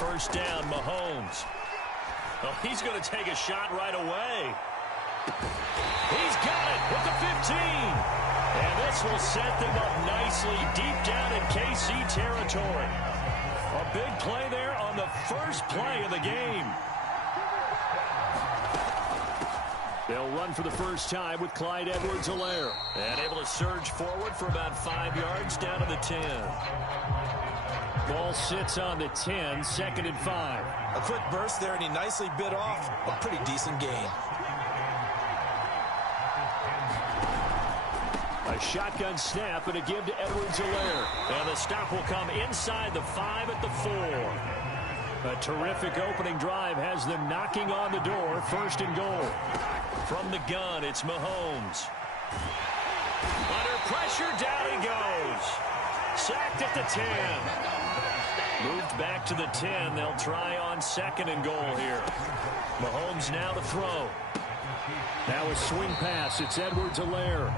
first down, Mahomes. Oh, he's going to take a shot right away. He's got it with the 15. And this will set them up nicely deep down in KC territory. A big play there on the first play of the game. They'll run for the first time with Clyde Edwards-Helaire. And able to surge forward for about 5 yards down to the 10. Ball sits on the 10, 2nd and 5. A quick burst there, and he nicely bit off a pretty decent gain. A shotgun snap and a give to Edwards-Helaire. And the stop will come inside the 5 at the 4. A terrific opening drive has them knocking on the door. 1st and goal. From the gun, it's Mahomes. Under pressure, down he goes. Sacked at the 10. Moved back to the 10. They'll try on 2nd and goal here. Mahomes now to throw. Now a swing pass. It's Edwards-Helaire.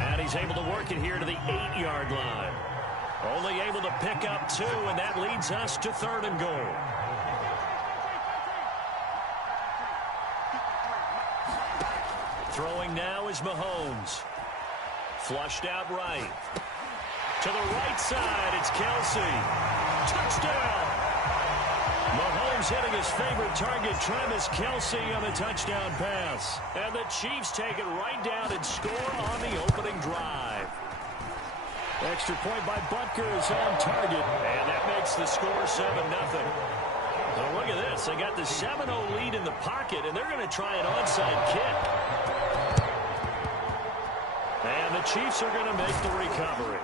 And he's able to work it here to the 8-yard line. Only able to pick up 2, and that leads us to 3rd and goal. Throwing now is Mahomes. Flushed out right. To the right side, it's Kelsey. Touchdown! Mahomes hitting his favorite target, Travis Kelsey, on the touchdown pass. And the Chiefs take it right down and score on the opening drive. Extra point by Butker is on target. And that makes the score 7-0. Now look at this. They got the 7-0 lead in the pocket, and they're going to try an onside kick. And the Chiefs are going to make the recovery.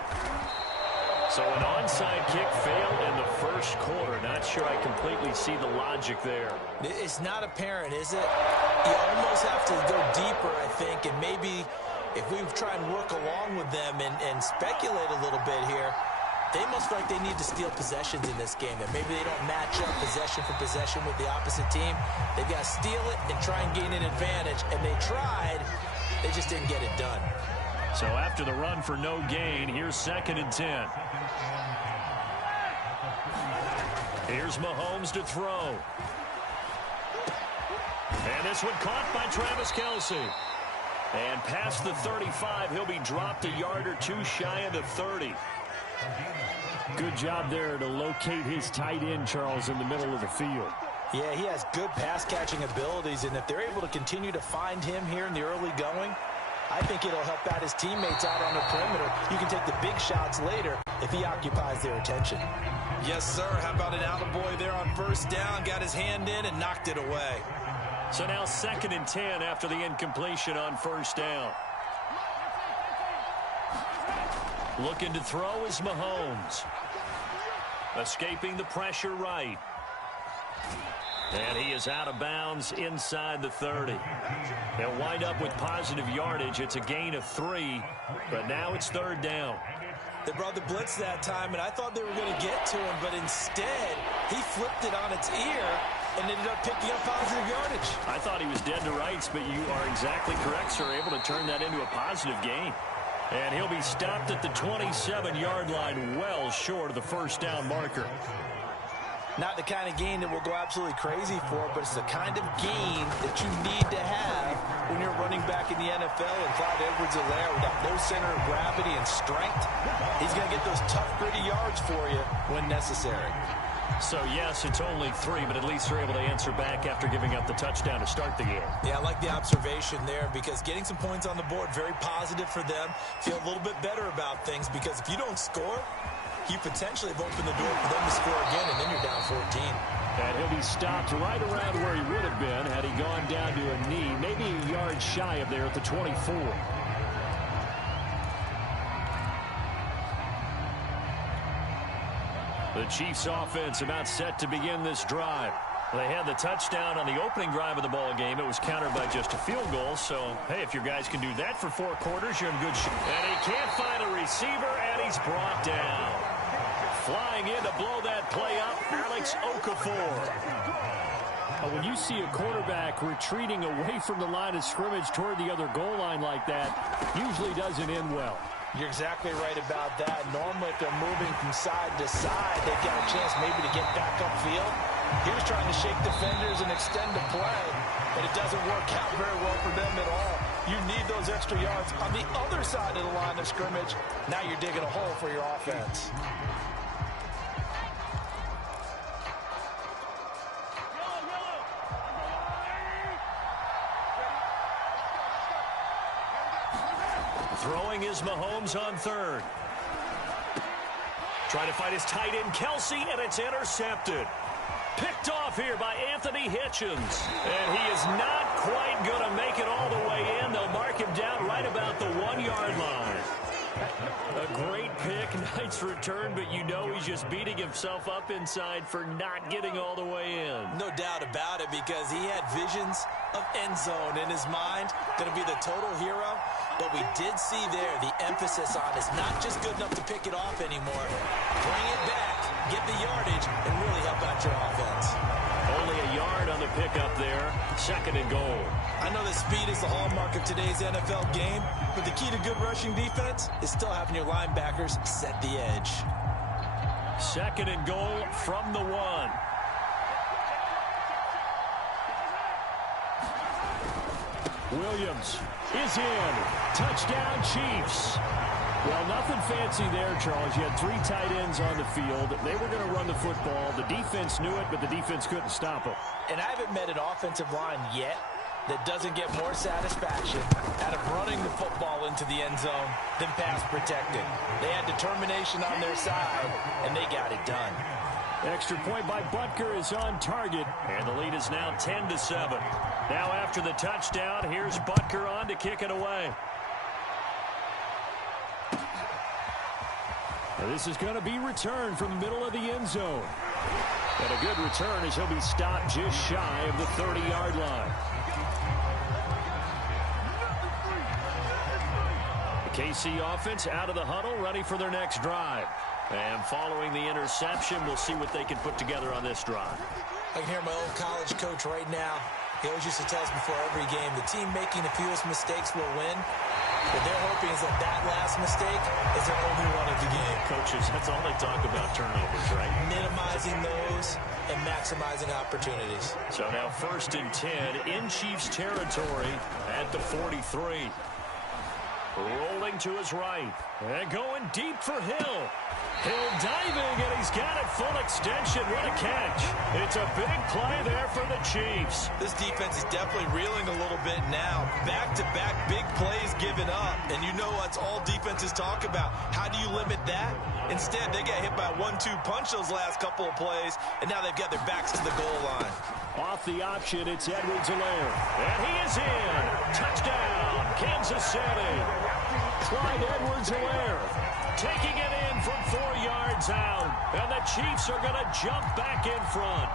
So an onside kick failed in the first quarter. Not sure I completely see the logic there. It's not apparent, is it? You almost have to go deeper, I think, and maybe if we try and work along with them and speculate a little bit here, they must feel like they need to steal possessions in this game. And maybe they don't match up possession for possession with the opposite team. They've got to steal it and try and gain an advantage. And they tried. They just didn't get it done. So after the run for no gain, here's 2nd and 10. Here's Mahomes to throw. And this one caught by Travis Kelsey. And past the 35, he'll be dropped a yard or 2 shy of the 30. Good job there to locate his tight end, Charles, in the middle of the field. Yeah, he has good pass-catching abilities, and if they're able to continue to find him here in the early going, I think it'll help out his teammates out on the perimeter. You can take the big shots later if he occupies their attention. Yes, sir. How about an attaboy there on first down? Got his hand in and knocked it away. So now 2nd and 10 after the incompletion on first down. Looking to throw is Mahomes. Escaping the pressure right. And he is out of bounds inside the 30. They'll wind up with positive yardage. It's a gain of 3, but now it's 3rd down. They brought the blitz that time, and I thought they were going to get to him, but instead he flipped it on its ear and ended up picking up positive yardage. I thought he was dead to rights, but you are exactly correct, sir. Able to turn that into a positive gain. And he'll be stopped at the 27-yard line, well short of the first down marker. Not the kind of gain that we'll go absolutely crazy for, but it's the kind of gain that you need to have when you're running back in the NFL. And Clyde Edwards-Helaire, with that low center of gravity and strength, he's going to get those tough, gritty yards for you when necessary. So, yes, it's only 3, but at least they're able to answer back after giving up the touchdown to start the game. Yeah, I like the observation there, because getting some points on the board, very positive for them. Feel a little bit better about things, because if you don't score, you potentially have opened the door for them to score again, and then you're down 14. And he'll be stopped right around where he would have been had he gone down to a knee, maybe a yard shy of there at the 24. The Chiefs offense about set to begin this drive. They had the touchdown on the opening drive of the ball game. It was countered by just a field goal. So, hey, if your guys can do that for 4 quarters, you're in good shape. And he can't find a receiver, and he's brought down. Flying in to blow that play up, Alex Okafor. When you see a quarterback retreating away from the line of scrimmage toward the other goal line like that, usually doesn't end well. You're exactly right about that. Normally, if they're moving from side to side, they've got a chance maybe to get back upfield. He was trying to shake defenders and extend the play, but it doesn't work out very well for them at all. You need those extra yards on the other side of the line of scrimmage. Now you're digging a hole for your offense. Throwing is Mahomes on third. Trying to find his tight end, Kelsey, and it's intercepted. Picked off here by Anthony Hitchens. And he is not quite going to make it all the way in. They'll mark him down right about the 1-yard line. A great pick, nice return, but you know he's just beating himself up inside for not getting all the way in. No doubt about it, because he had visions of end zone in his mind. Going to be the total hero. But we did see there the emphasis on is not just good enough to pick it off anymore. Bring it back, get the yardage, and really help out your offense. Only a yard on the pickup there. 2nd and goal. I know that speed is the hallmark of today's NFL game, but the key to good rushing defense is still having your linebackers set the edge. 2nd and goal from the 1. Williams is in. Touchdown, Chiefs. Well, nothing fancy there, Charles. You had 3 tight ends on the field. They were going to run the football. The defense knew it, but the defense couldn't stop them. And I haven't met an offensive line yet that doesn't get more satisfaction out of running the football into the end zone than pass protecting. They had determination on their side, and they got it done. Extra point by Butker is on target, and the lead is now 10-7. Now after the touchdown, here's Butker on to kick it away. Now this is going to be returned from the middle of the end zone. And a good return as he'll be stopped just shy of the 30-yard line. The KC offense out of the huddle, ready for their next drive. And following the interception, we'll see what they can put together on this drive. I can hear my old college coach right now. He always used to tell us before every game, the team making the fewest mistakes will win. What they're hoping is that last mistake is their only one of the game. Coaches, that's all they talk about, turnovers, right? Minimizing those and maximizing opportunities. So now 1st and 10 in Chiefs territory at the 43. Rolling to his right. And going deep for Hill. Hill diving, and he's got it full extension. What a catch. It's a big play there for the Chiefs. This defense is definitely reeling a little bit now. Back-to-back big plays given up. And you know that's all defenses talk about. How do you limit that? Instead, they got hit by a 1-2 punch those last couple of plays, and now they've got their backs to the goal line. Off the option, it's Edwards-Helaire. And he is in. Touchdown, Kansas City. Clyde Edwards-Helaire taking it in from 4 yards out. And the Chiefs are going to jump back in front.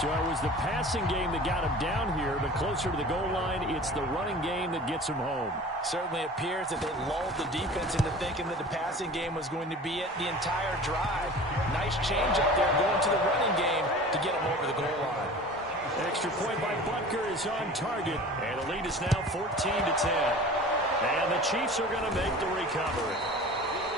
So it was the passing game that got him down here, but closer to the goal line, it's the running game that gets him home. Certainly appears that they lulled the defense into thinking that the passing game was going to be it the entire drive. Nice change up there going to the running game to get him over the goal line. Extra point by Butker is on target, and the lead is now 14-10. And the Chiefs are going to make the recovery.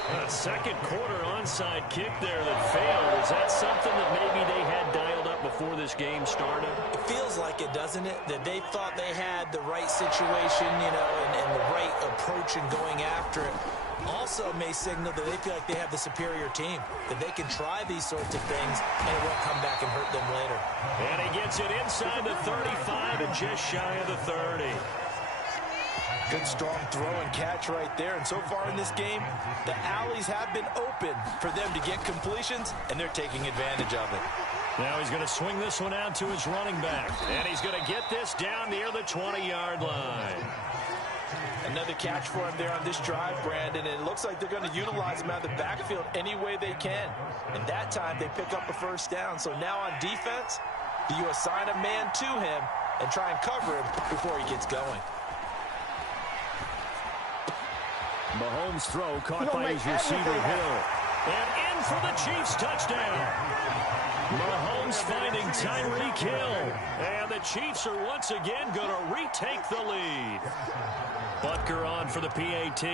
A second quarter onside kick there that failed. Is that something that maybe they had dialed up before this game started? It feels like it, doesn't it? That they thought they had the right situation, you know, and the right approach in going after it. Also may signal that they feel like they have the superior team, that they can try these sorts of things and it won't come back and hurt them later. And he gets it inside the 35 and just shy of the 30. Good strong throw and catch right there. And so far in this game, the alleys have been open for them to get completions, and they're taking advantage of it. Now he's going to swing this one out to his running back. And he's going to get this down near the 20-yard line. Another catch for him there on this drive, Brandon. And it looks like they're going to utilize him out of the backfield any way they can. And that time they pick up a first down. So now on defense, do you assign a man to him and try and cover him before he gets going? Mahomes' throw caught by his receiver, Hill. And in for the Chiefs' touchdown. Mahomes finding Tyreek Hill. And the Chiefs are once again going to retake the lead. Butker on for the PAT.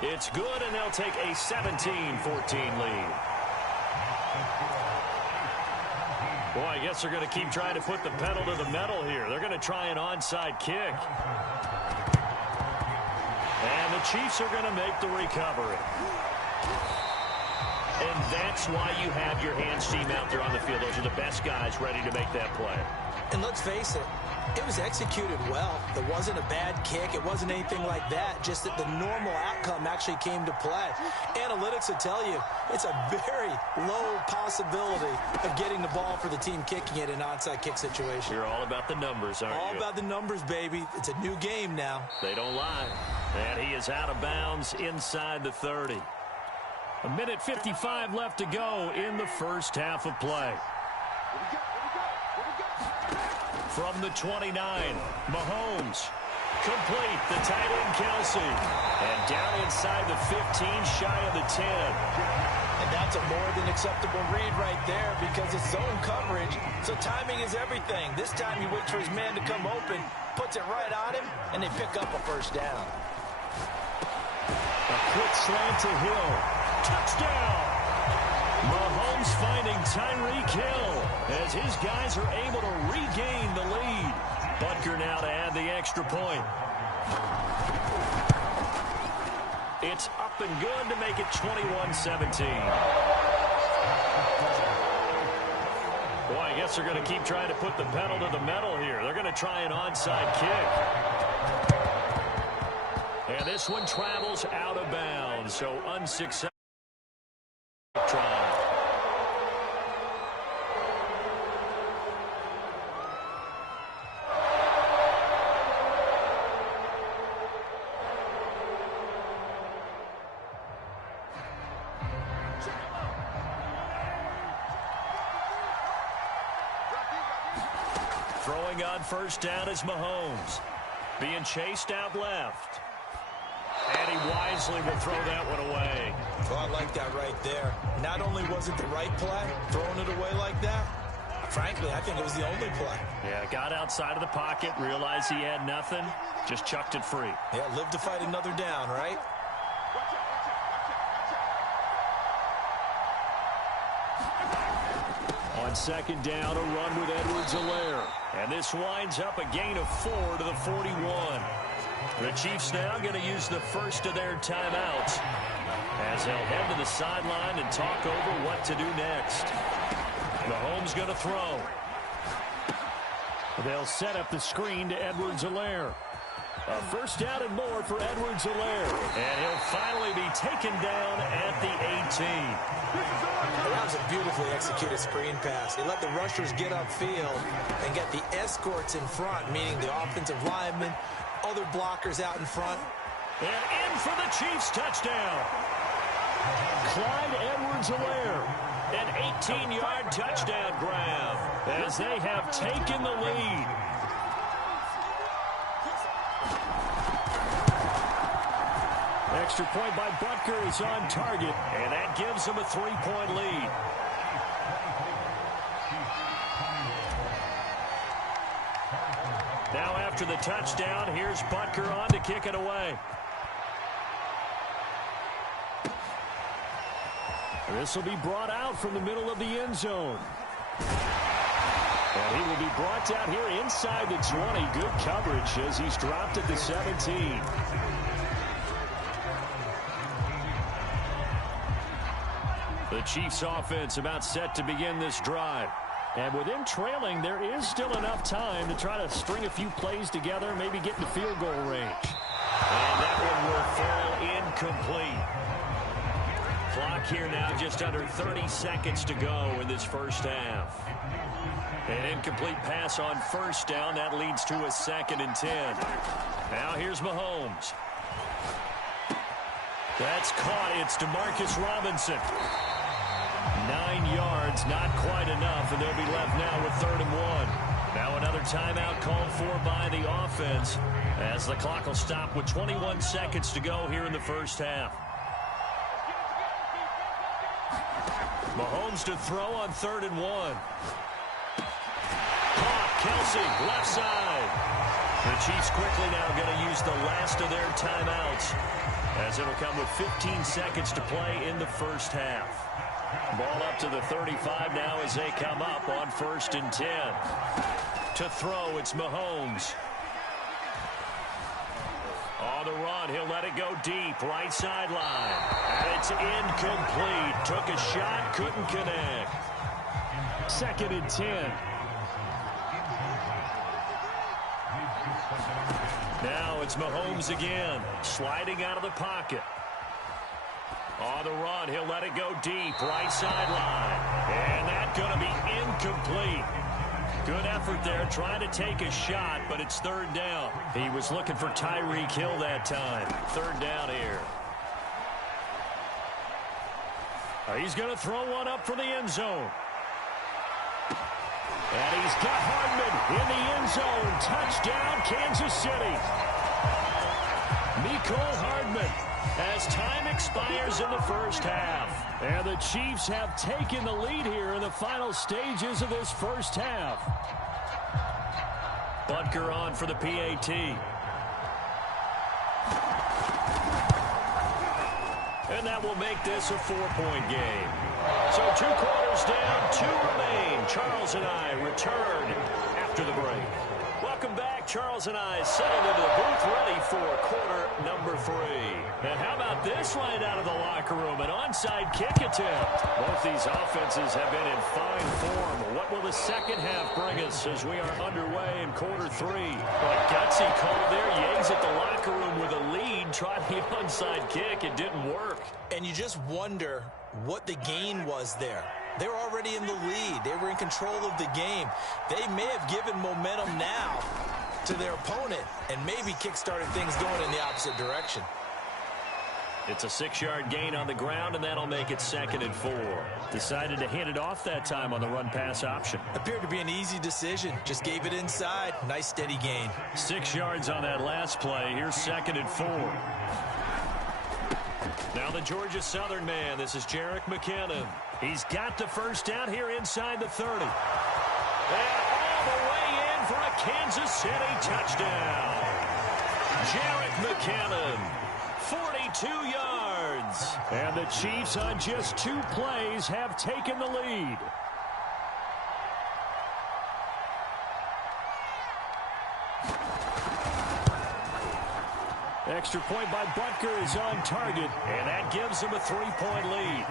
It's good, and they'll take a 17-14 lead. Boy, I guess they're going to keep trying to put the pedal to the metal here. They're going to try an onside kick. And the Chiefs are going to make the recovery. And that's why you have your hands team out there on the field. Those are the best guys ready to make that play. And let's face it, it was executed well. It wasn't a bad kick. It wasn't anything like that. Just that the normal outcome actually came to play. Analytics will tell you it's a very low possibility of getting the ball for the team kicking it in an onside kick situation. You're all about the numbers, aren't you? All about the numbers, baby. It's a new game now. They don't lie. And he is out of bounds inside the 30. A minute 55 left to go in the first half of play. From the 29, Mahomes. Complete, the tight end, Kelsey. And down inside the 15, shy of the 10. And that's a more than acceptable read right there because it's zone coverage, so timing is everything. This time he waits for his man to come open, puts it right on him, and they pick up a first down. A quick slant to Hill. Touchdown! Mahomes finding Tyreek Hill as his guys are able to regain the lead. Butker now to add the extra point. It's up and good to make it 21-17. Boy, I guess they're going to keep trying to put the pedal to the metal here. They're going to try an onside kick. And this one travels out of bounds, so unsuccessful try. Throwing on first down is Mahomes. Being chased out left. And he wisely will throw that one away. Well, I like that right there. Not only was it the right play, throwing it away like that, frankly, I think it was the only play. Yeah, got outside of the pocket, realized he had nothing, just chucked it free. Yeah, live to fight another down, right? On second down, a run with Edwards-Helaire. And this winds up a gain of 4 to the 41. The Chiefs now going to use the first of their timeouts as they'll head to the sideline and talk over what to do next. Mahomes going to throw. They'll set up the screen to Edwards-Helaire. A first down and more for Edwards-Helaire. And he'll finally be taken down at the 18. That was a beautifully executed screen pass. He let the rushers get upfield and get the escorts in front, meaning the offensive linemen, other blockers out in front. And in for the Chiefs touchdown. Clyde Edwards-Helaire, an 18-yard touchdown grab as they have taken the lead. Extra point by Butker is on target, and that gives them a 3-point lead. Now after the touchdown, here's Butker on to kick it away. This will be brought out from the middle of the end zone. And he will be brought down here inside the 20. Good coverage as he's dropped at the 17. The Chiefs offense about set to begin this drive. And with them trailing, there is still enough time to try to string a few plays together, maybe get in the field goal range. And that one will fall incomplete. Clock here now just under 30 seconds to go in this first half. An incomplete pass on first down. That leads to a 2nd and 10. Now here's Mahomes. That's caught. It's DeMarcus Robinson. 9 yards, not quite enough, and they'll be left now with 3rd and 1. Now another timeout called for by the offense as the clock will stop with 21 seconds to go here in the first half. Mahomes to throw on 3rd and 1. Caught, Kelsey, left side. The Chiefs quickly now going to use the last of their timeouts, as it'll come with 15 seconds to play in the first half. Ball up to the 35 now as they come up on 1st and 10. To throw, it's Mahomes. On the run, he'll let it go deep, right sideline. And it's incomplete. Took a shot, couldn't connect. 2nd and 10. Now it's Mahomes again, sliding out of the pocket. On the run, he'll let it go deep, right sideline. And that's going to be incomplete. Good effort there, trying to take a shot, but it's 3rd down. He was looking for Tyreek Hill that time. 3rd down here. He's going to throw one up for the end zone. And he's got Hardman in the end zone. Touchdown, Kansas City. Mecole Hardman, as time expires in the first half. And the Chiefs have taken the lead here in the final stages of this first half. Butker on for the PAT. And that will make this a 4-point game. So 2 quarters down, 2 remain. Charles and I return after the break. Welcome back. Charles and I settled into the booth ready for quarter number 3. And how about this right out of the locker room? An onside kick attempt. Both these offenses have been in fine form. What will the second half bring us as we are underway in quarter 3? A gutsy call there. Yates at the locker room with a lead. Tried the onside kick. It didn't work. And you just wonder what the gain was there. They were already in the lead. They were in control of the game. They may have given momentum now to their opponent and maybe kick-started things going in the opposite direction. It's a 6-yard gain on the ground, and that'll make it 2nd and 4. Decided to hand it off that time on the run-pass option. Appeared to be an easy decision. Just gave it inside. Nice, steady gain. 6 yards on that last play. Here's 2nd and 4. Now the Georgia Southern man. This is Jerick McKinnon. He's got the first down here inside the 30. And all the way in for a Kansas City touchdown. Jerick McKinnon, 42 yards. And the Chiefs on just 2 plays have taken the lead. Extra point by Butker is on target, and that gives him a 3-point lead.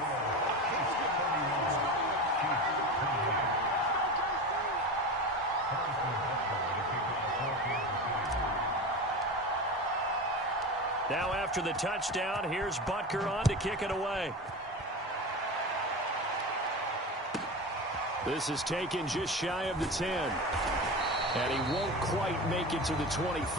Now after the touchdown, here's Butker on to kick it away. This is taken just shy of the 10. And he won't quite make it to the 25.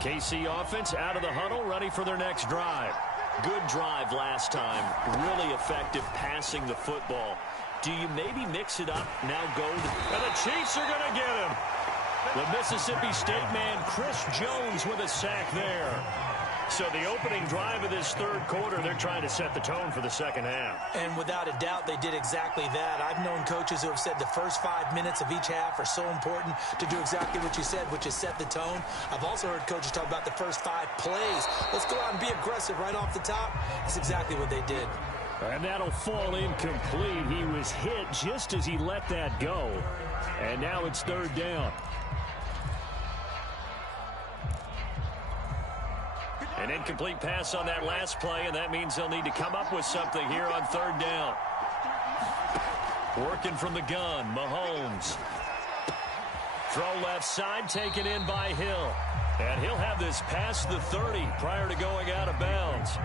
KC offense out of the huddle, ready for their next drive. Good drive last time. Really effective passing the football. Do you maybe mix it up, now go? And the Chiefs are going to get him. The Mississippi State man, Chris Jones, with a sack there. So the opening drive of this 3rd quarter, they're trying to set the tone for the second half. And without a doubt, they did exactly that. I've known coaches who have said the first 5 minutes of each half are so important to do exactly what you said, which is set the tone. I've also heard coaches talk about the first 5 plays. Let's go out and be aggressive right off the top. That's exactly what they did. And that'll fall incomplete. He was hit just as he let that go. And now it's 3rd down. An incomplete pass on that last play, and that means they'll need to come up with something here on 3rd down. Working from the gun, Mahomes. Throw left side, taken in by Hill. And he'll have this past the 30 prior to going out of bounds.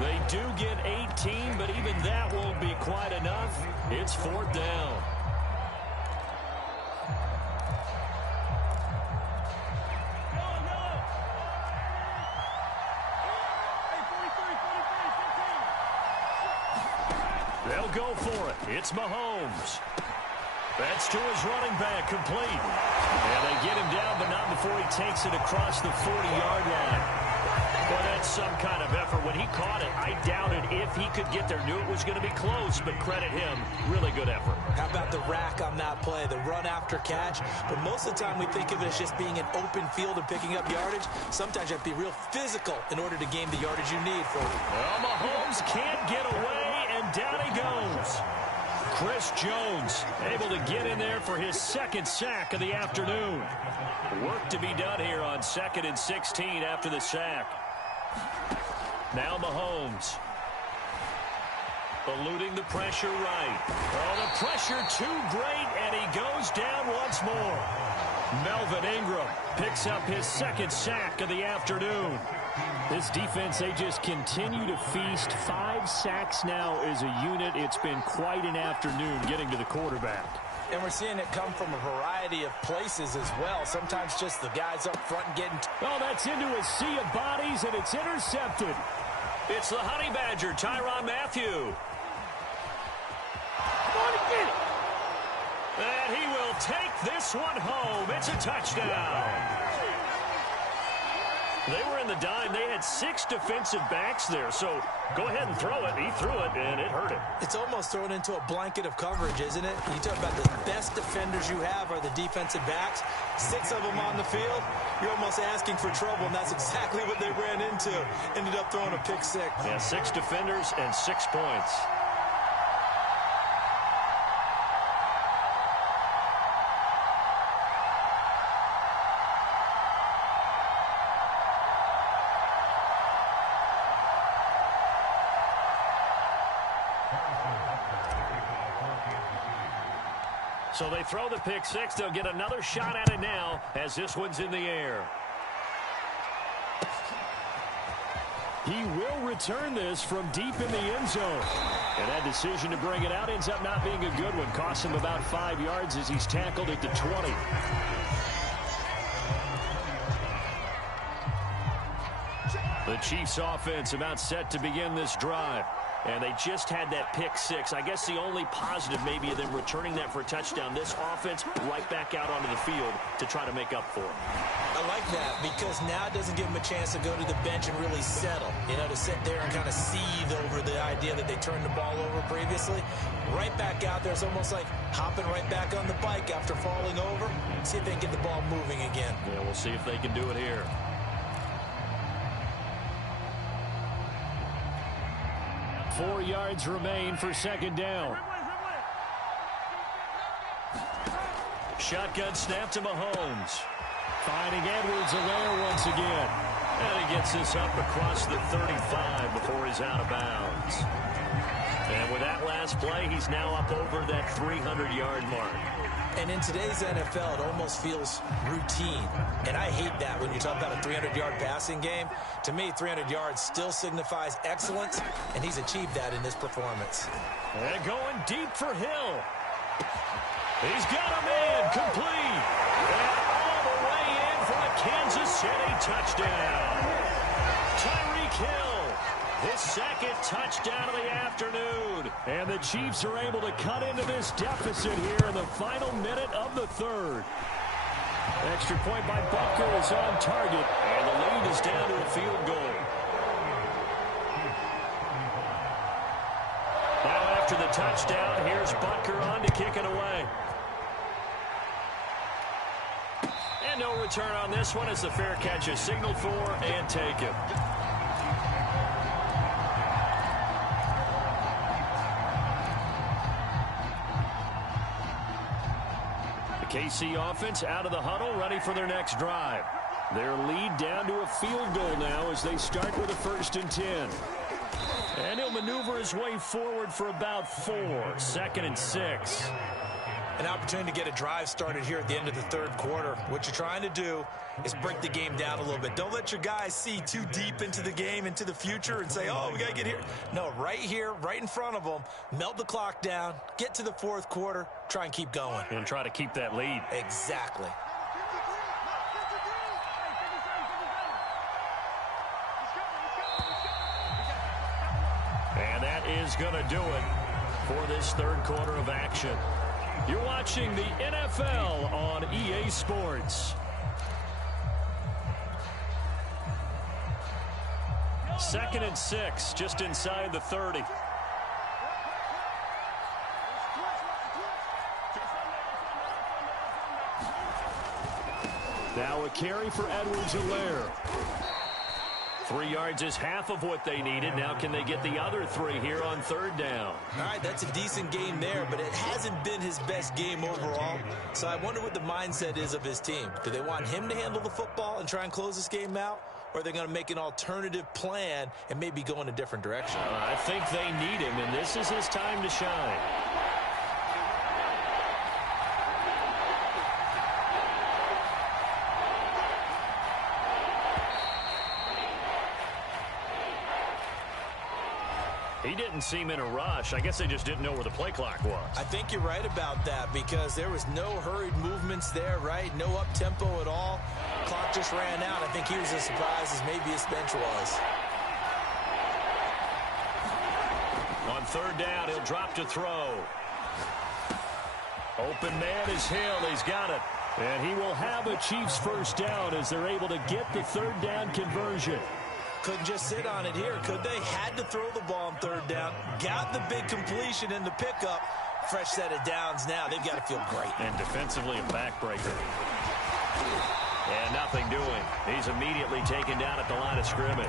They do get 18, but even that won't be quite enough. It's 4th down. They'll go for it. It's Mahomes. That's to his running back, complete. And they get him down, but not before he takes it across the 40-yard line. But that That's some kind of effort. When he caught it, I doubted if he could get there. Knew it was going to be close, but credit him. Really good effort. How about the rack on that play, the run after catch? But most of the time we think of it as just being an open field and picking up yardage. Sometimes you have to be real physical in order to gain the yardage you need for it. Well, Mahomes can't get away, and down he goes. Chris Jones able to get in there for his second sack of the afternoon. Work to be done here on 2nd and 16 after the sack. Now Mahomes. Eluding the pressure right. Oh, the pressure too great, and he goes down once more. Melvin Ingram picks up his second sack of the afternoon. This defense, they just continue to feast. 5 sacks now as a unit. It's been quite an afternoon getting to the quarterback. And we're seeing it come from a variety of places as well. Sometimes just the guys up front getting... Oh, that's into a sea of bodies, and it's intercepted. It's the Honey Badger, Tyrann Mathieu. And he will take this one home. It's a touchdown. They were in the dime. They had 6 defensive backs there, so go ahead and throw it. He threw it, and it hurt him. It's almost thrown into a blanket of coverage, isn't it? You talk about the best defenders you have are the defensive backs. 6 of them on the field. You're almost asking for trouble, and that's exactly what they ran into. Ended up throwing a pick 6. Yeah, 6 defenders and 6 points. So they throw the pick 6. They'll get another shot at it now as this one's in the air. He will return this from deep in the end zone. And that decision to bring it out ends up not being a good one. Costs him about 5 yards as he's tackled at the 20. The Chiefs offense about set to begin this drive. And they just had that pick 6. I guess the only positive maybe of them returning that for a touchdown. This offense right back out onto the field to try to make up for it. I like that because now it doesn't give them a chance to go to the bench and really settle. You know, to sit there and kind of seethe over the idea that they turned the ball over previously. Right back out there. It's almost like hopping right back on the bike after falling over. See if they can get the ball moving again. Yeah, we'll see if they can do it here. Four yards remain for second down. Shotgun snap to Mahomes. Finding Edwards-Helaire once again. And he gets this up across the 35 before he's out of bounds. And with that last play, he's now up over that 300-yard mark. And in today's NFL, it almost feels routine. And I hate that when you talk about a 300-yard passing game. To me, 300 yards still signifies excellence, and he's achieved that in this performance. And going deep for Hill. He's got a man complete. And all the way in for a Kansas City touchdown. Tyreek Hill. His second touchdown of the afternoon. And the Chiefs are able to cut into this deficit here in the final minute of the third. Extra point by Butker is on target. And the lead is down to a field goal. Now after the touchdown, here's Butker on to kick it away. And no return on this one as the fair catch is signaled for and taken. KC offense out of the huddle, ready for their next drive. Their lead down to a field goal now as they start with a 1st and 10. And he'll maneuver his way forward for about 4. 2nd and 6. An opportunity to get a drive started here at the end of the third quarter. What you're trying to do is break the game down a little bit. Don't let your guys see too deep into the game, into the future, and say, oh, we got to get here. No, right here, right in front of them, melt the clock down, get to the fourth quarter, try and keep going. And try to keep that lead. Exactly. And that is going to do it for this third quarter of action. You're watching the NFL on EA Sports. 2nd and 6, just inside the 30. Now a carry for Edwards-Helaire. 3 yards is half of what they needed. Now can they get the other 3 here on 3rd down? All right, that's a decent game there, but it hasn't been his best game overall. So I wonder what the mindset is of his team. Do they want him to handle the football and try and close this game out? Or are they going to make an alternative plan and maybe go in a different direction? I think they need him, and this is his time to shine. He didn't seem in a rush. I guess they just didn't know where the play clock was. I think you're right about that because there was no hurried movements there, right? No up-tempo at all. Clock just ran out. I think he was as surprised as maybe his bench was. On 3rd down, he'll drop to throw. Open man is Hill. He's got it. And he will have a Chiefs 1st down as they're able to get the 3rd down conversion. Couldn't just sit on it here, could they? Had to throw the ball on 3rd down. Got the big completion in the pickup. Fresh set of downs now. They've got to feel great. And defensively a backbreaker. And nothing doing. He's immediately taken down at the line of scrimmage.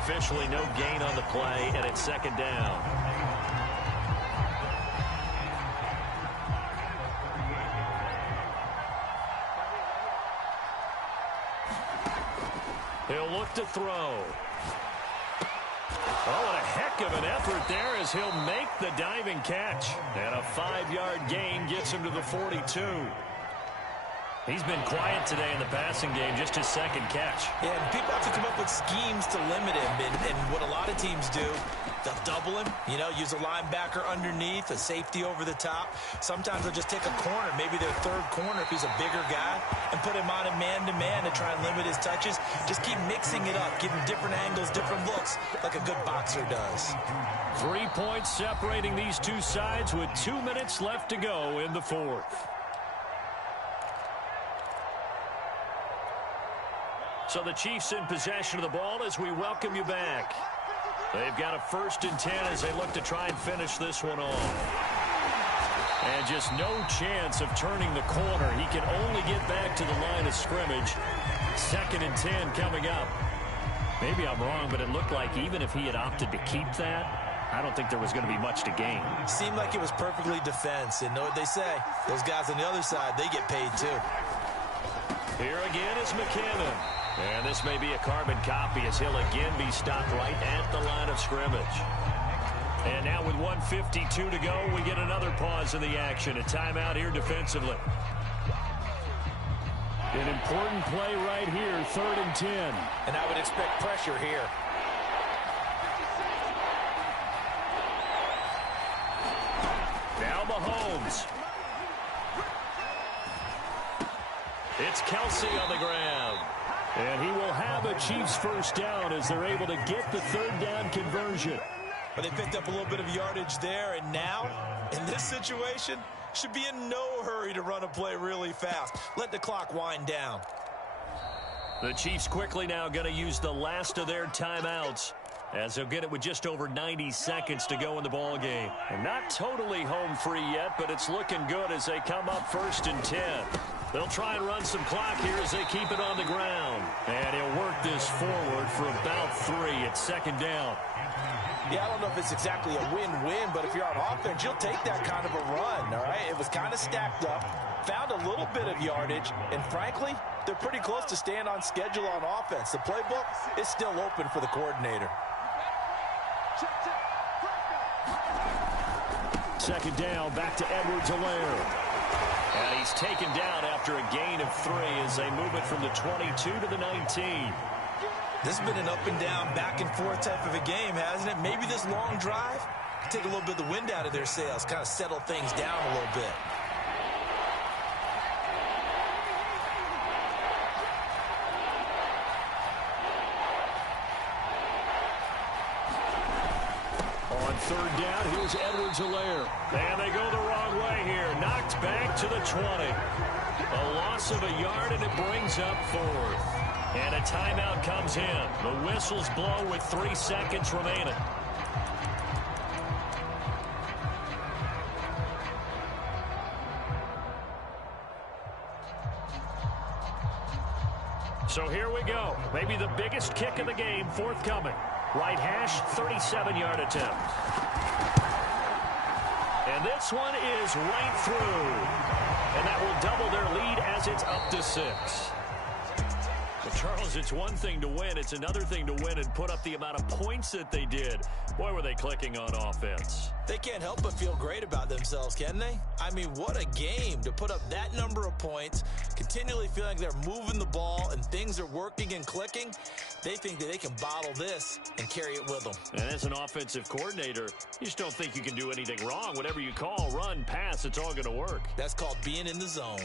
Officially no gain on the play, and it's 2nd down. He'll look to throw. Oh, what a heck of an effort there as he'll make the diving catch. And a 5-yard gain gets him to the 42. He's been quiet today in the passing game, just his 2nd catch. Yeah, and people have to come up with schemes to limit him. And what a lot of teams do, they'll double him, use a linebacker underneath, a safety over the top. Sometimes they'll just take a corner, maybe their 3rd corner if he's a bigger guy, and put him on a man-to-man to try and limit his touches. Just keep mixing it up, give him different angles, different looks, like a good boxer does. 3 points separating these two sides with 2 minutes left to go in the 4th. So the Chiefs in possession of the ball as we welcome you back. They've got a 1st and 10 as they look to try and finish this one off. And just no chance of turning the corner. He can only get back to the line of scrimmage. 2nd and 10 coming up. Maybe I'm wrong, but it looked like even if he had opted to keep that, I don't think there was going to be much to gain. Seemed like it was perfectly defense. And know what they say? Those guys on the other side, they get paid too. Here again is McKinnon. And this may be a carbon copy as he'll again be stopped right at the line of scrimmage. And now with 1:52 to go, we get another pause in the action. A timeout here defensively. An important play right here, 3rd and 10. And I would expect pressure here. Now Mahomes. It's Kelsey on the ground. And he will have a Chiefs 1st down as they're able to get the 3rd down conversion. But they picked up a little bit of yardage there, and now, in this situation, should be in no hurry to run a play really fast. Let the clock wind down. The Chiefs quickly now going to use the last of their timeouts as they'll get it with just over 90 seconds to go in the ball game. And not totally home free yet, but it's looking good as they come up 1st and 10. They'll try and run some clock here as they keep it on the ground. And he'll work this forward for about 3 at 2nd down. Yeah, I don't know if it's exactly a win-win, but if you're on offense, you'll take that kind of a run, all right? It was kind of stacked up, found a little bit of yardage, and frankly, they're pretty close to staying on schedule on offense. The playbook is still open for the coordinator. 2nd down, back to Edwards-Helaire. And he's taken down after a gain of 3 as they move it from the 22 to the 19. This has been an up-and-down, back-and-forth type of a game, hasn't it? Maybe this long drive can take a little bit of the wind out of their sails, kind of settle things down a little bit. On 3rd down, here's Edwards-Helaire. And they go the wrong way here. Knocked back to the 20. A loss of a yard, and it brings up 4th. And a timeout comes in. The whistles blow with 3 seconds remaining. So here we go. Maybe the biggest kick of the game forthcoming. Right hash, 37-yard attempt. And this one is right through. And that will double their lead as it's up to 6. Well, Charles, it's one thing to win. It's another thing to win and put up the amount of points that they did. Boy, were they clicking on offense. They can't help but feel great about themselves, can they? I mean, what a game to put up that number of points, continually feeling they're moving the ball and things are working and clicking. They think that they can bottle this and carry it with them. And as an offensive coordinator, you just don't think you can do anything wrong. Whatever you call, run, pass, it's all going to work. That's called being in the zone.